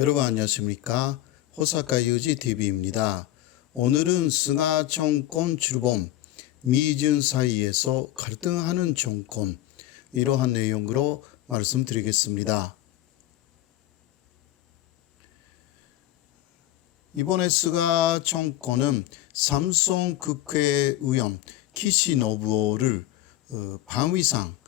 여러분 안녕하십니까? 호사카 유지 TV입니다. 오늘은 스가 정권 출범, 미중 사이에서 갈등하는 정권, 이러한 내용으로 말씀드리겠습니다. 이번에 스가 정권은 삼성 국회의원 키시 노부오를 방위상,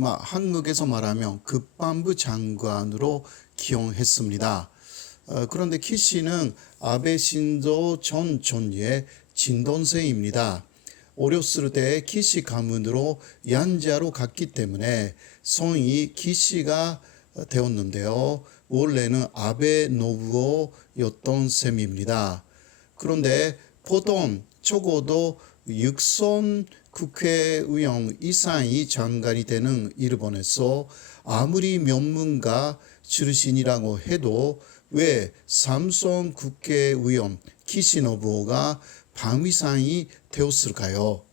한국에서 말하면 국방부 장관으로 기용했습니다. 그런데 키시는 아베 신조 전 총리의 친동생입니다. 어렸을 때 키시 가문으로 양자로 갔기 때문에 성이 키시가 되었는데요. 원래는 아베 노부오였던 셈입니다. 그런데 보통 적어도 육선 국회의원 이상이 장관이 되는 일본에서 아무리 명문가 출신이라고 해도 왜 삼성 국회의원 키시 노부오가 방위상이 되었을까요?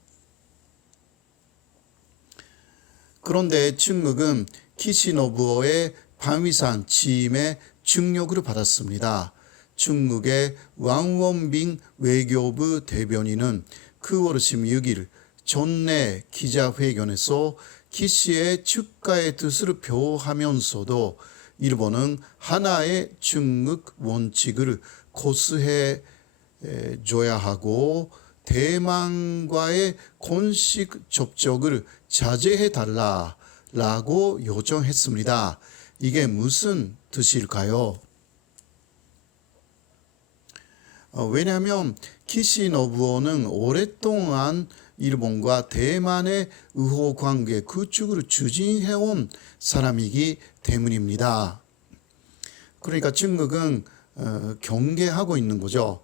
그런데 중국은 키시 노부오의 방위상 취임에 충격을 받았습니다. 중국의 왕원빈 외교부 대변인은 9월 16일 전내 기자회견에서 키시의 축하의 뜻을 표하면서도 일본은 하나의 중국 원칙을 고수해 줘야 하고 대만과의 공식 접촉을 자제해 달라고 요청했습니다. 이게 무슨 뜻일까요? 왜냐하면 키시 노부오는 오랫동안 일본과 대만의 의호 관계 구축을 추진해온 사람이기 때문입니다. 그러니까 중국은 경계하고 있는 거죠.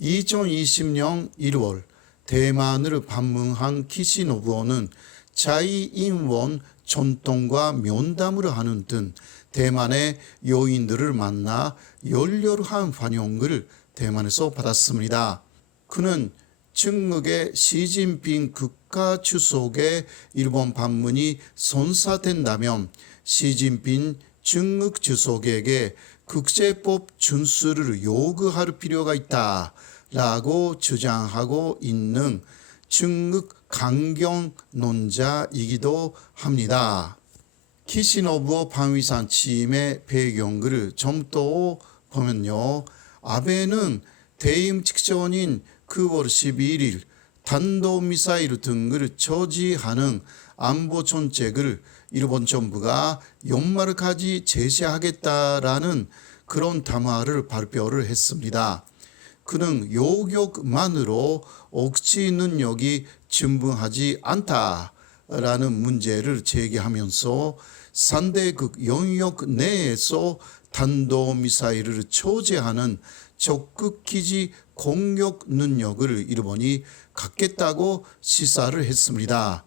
2020년 1월 대만을 방문한 키시 노부오는 자이인원 전통과 면담을 하는 등 대만의 요인들을 만나 열렬한 환영을 대만에서 받았습니다. 그는 중국의 시진핑 국가 주석의 일본 방문이 선사된다면 시진핑 중국 주석에게 국제법 준수를 요구할 필요가 있다라고 주장하고 있는 중국 강경론자이기도 합니다. 키시 노부오 방위상 취임의 배경을 좀 더 보면요. 아베는 퇴임 직전인 9월 11일 탄도미사일 등을 저지하는 안보 정책을 일본 정부가 연말까지 제시하겠다라는 그런 담화를 발표를 했습니다. 그는 요격만으로 억지 능력이 충분하지 않다라는 문제를 제기하면서 상대국 영역 내에서 탄도미사일을 저지하는 적국 기지 공격 능력을 일본이 갖겠다고 시사를 했습니다.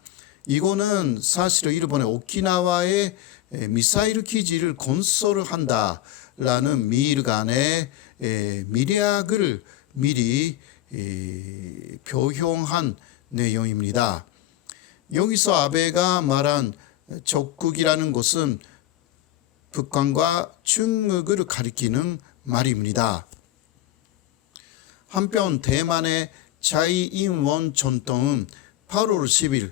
이거는 사실 일본의 오키나와에 미사일 기지를 건설한다라는 미일 간의 미략을 미리 표현한 내용입니다. 여기서 아베가 말한 적국이라는 것은 북한과 중국을 가리키는 말입니다. 한편 대만의 자이인원 총통은 8월 10일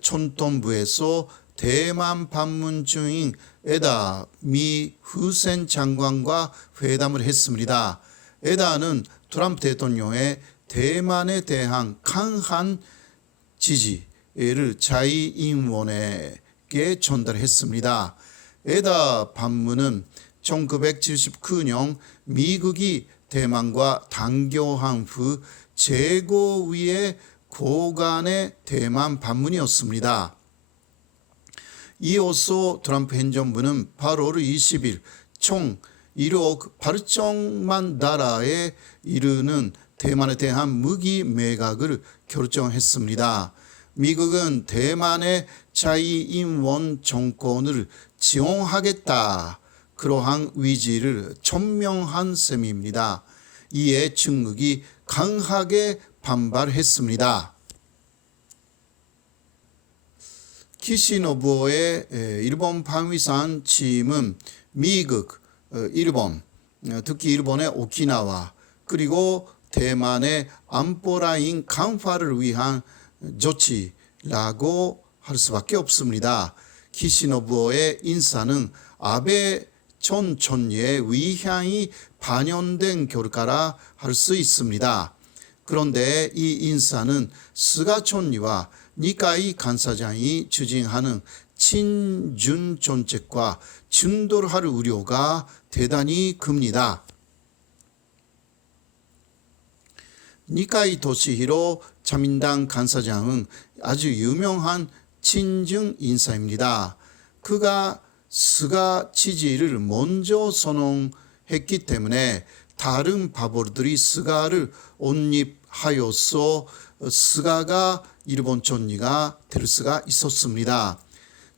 총통부에서 대만 방문 중인 에다 미 후센 장관과 회담을 했습니다. 에다는 트럼프 대통령의 대만에 대한 강한 지지를 자이인원에게 전달했습니다. 에다 방문은 1979년 미국이 대만과 단교한 후 최고위의 고관의 대만 방문이었습니다. 이어서 트럼프 행정부는 8월 20일 총 1억 8천만 달러에 이르는 대만에 대한 무기 매각을 결정했습니다. 미국은 대만의 자이인원 정권을 지원하겠다. 그러한 의지를 천명한 셈입니다. 이에 중국이 강하게 반발했습니다. 키시 노부오의 일본 방위상 취임은 미국, 일본, 특히 일본의 오키나와 그리고 대만의 안보라인 강화를 위한 조치라고 할 수밖에 없습니다. 키시노부오의 인사는 아베 전 총리의 위향이 반영된 결과라 할 수 있습니다. 그런데 이 인사는 스가 총리와 니카이 간사장이 추진하는 친중 정책과 충돌할 우려가 대단히 큽니다. 니카이 토시히로 자민당 간사장은 아주 유명한 친중 인사입니다. 그가 스가 지지를 먼저 선언했기 때문에 다른 바보들이 스가를 온입하여서 스가가 일본 총리가 될 수가 있었습니다.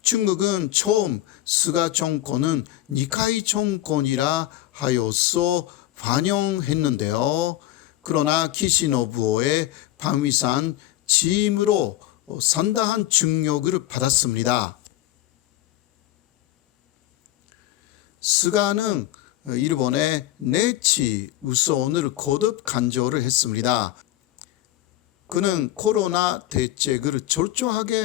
중국은 처음 스가 정권은 니카이 정권이라 하여서 반영했는데요. 그러나 키시노부오의 방위산 지임으로 상당한 충격을 받았습니다. 스가는 일본의 네치 우선을 거듭 강조를 했습니다. 그는 코로나 대책을 철저하게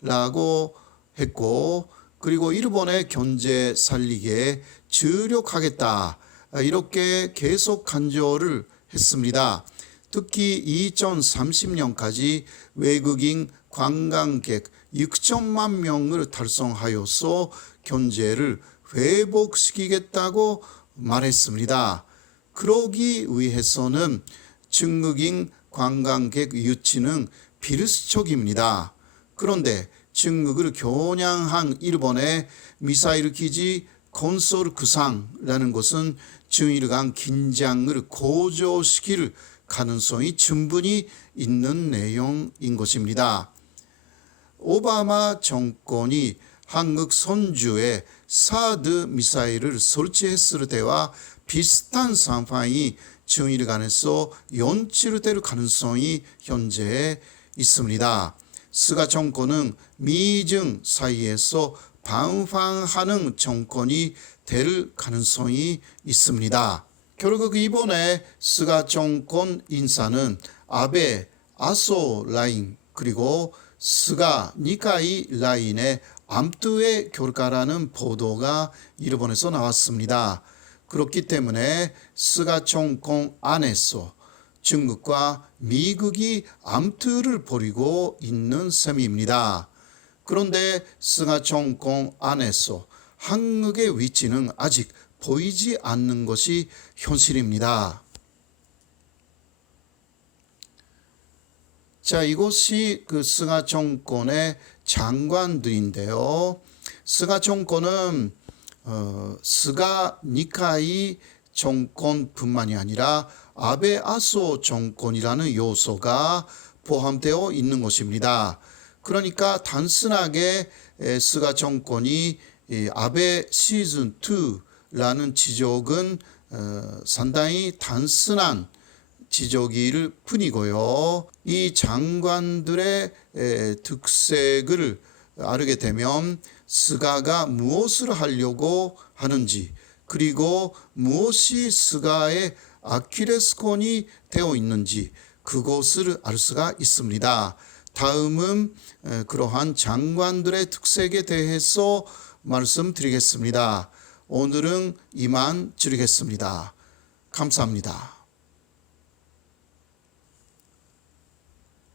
하겠다라고 했고, 그리고 일본의 경제 살리기에 주력하겠다 이렇게 계속 강조를 했습니다. 특히 2030년까지 외국인 관광객 6천만 명을 달성하여서 경제를 회복시키겠다고 말했습니다. 그러기 위해서는 중국인 관광객 유치는 필수적입니다. 그런데 중국을 겨냥한 일본의 미사일 기지 건설 구상이라는 것은 중일 간 긴장을 고조시킬 가능성이 충분히 있는 내용인 것입니다. 오바마 정권이 한국 선주에 사드 미사일을 설치했을 때와 비슷한 상황이 중일 간에서 연출될 가능성이 현재 있습니다. 스가 정권은 미중 사이에서 방황하는 정권이 될 가능성이 있습니다. 결국 이번에 스가 정권 인사는 아베, 아소 라인 그리고 스가, 니카이 라인의 암투의 결과라는 보도가 일본에서 나왔습니다. 그렇기 때문에 스가 정권 안에서 중국과 미국이 암투를 벌이고 있는 셈입니다. 그런데 스가 정권 안에서 한국의 위치는 아직 보이지 않는 것이 현실입니다. 자, 이것이 그 스가 정권의 장관들인데요. 스가 정권은 스가 니카이 정권뿐만이 아니라 아베 아소 정권이라는 요소가 포함되어 있는 것입니다. 그러니까 단순하게 스가 정권이 아베 시즌 2라는 지적은 상당히 단순한 지적일 뿐이고요. 이 장관들의 특색을 알게 되면 스가가 무엇을 하려고 하는지 그리고 무엇이 스가의 아킬레스건이 되어 있는지 그것을 알 수가 있습니다. 다음은 그러한 장관들의 특색에 대해서 말씀드리겠습니다. 오늘은 이만 드리겠습니다. 감사합니다.